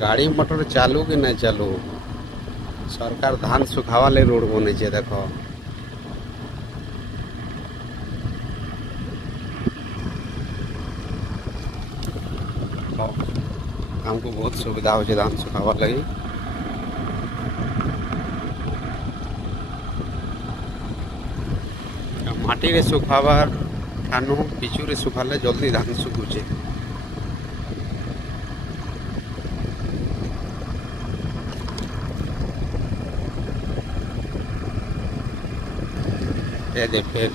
गाड़ी मोटर चालू कि नहीं चालू। सरकार धान सुखावा ले रोड बने छे देखो। हमको बहुत सुविधा हो धान सुखावा लगी। माटी रे सुखावा ठानु पिचू रे सुखाले जल्दी धान सुखुचे। ये दे फिर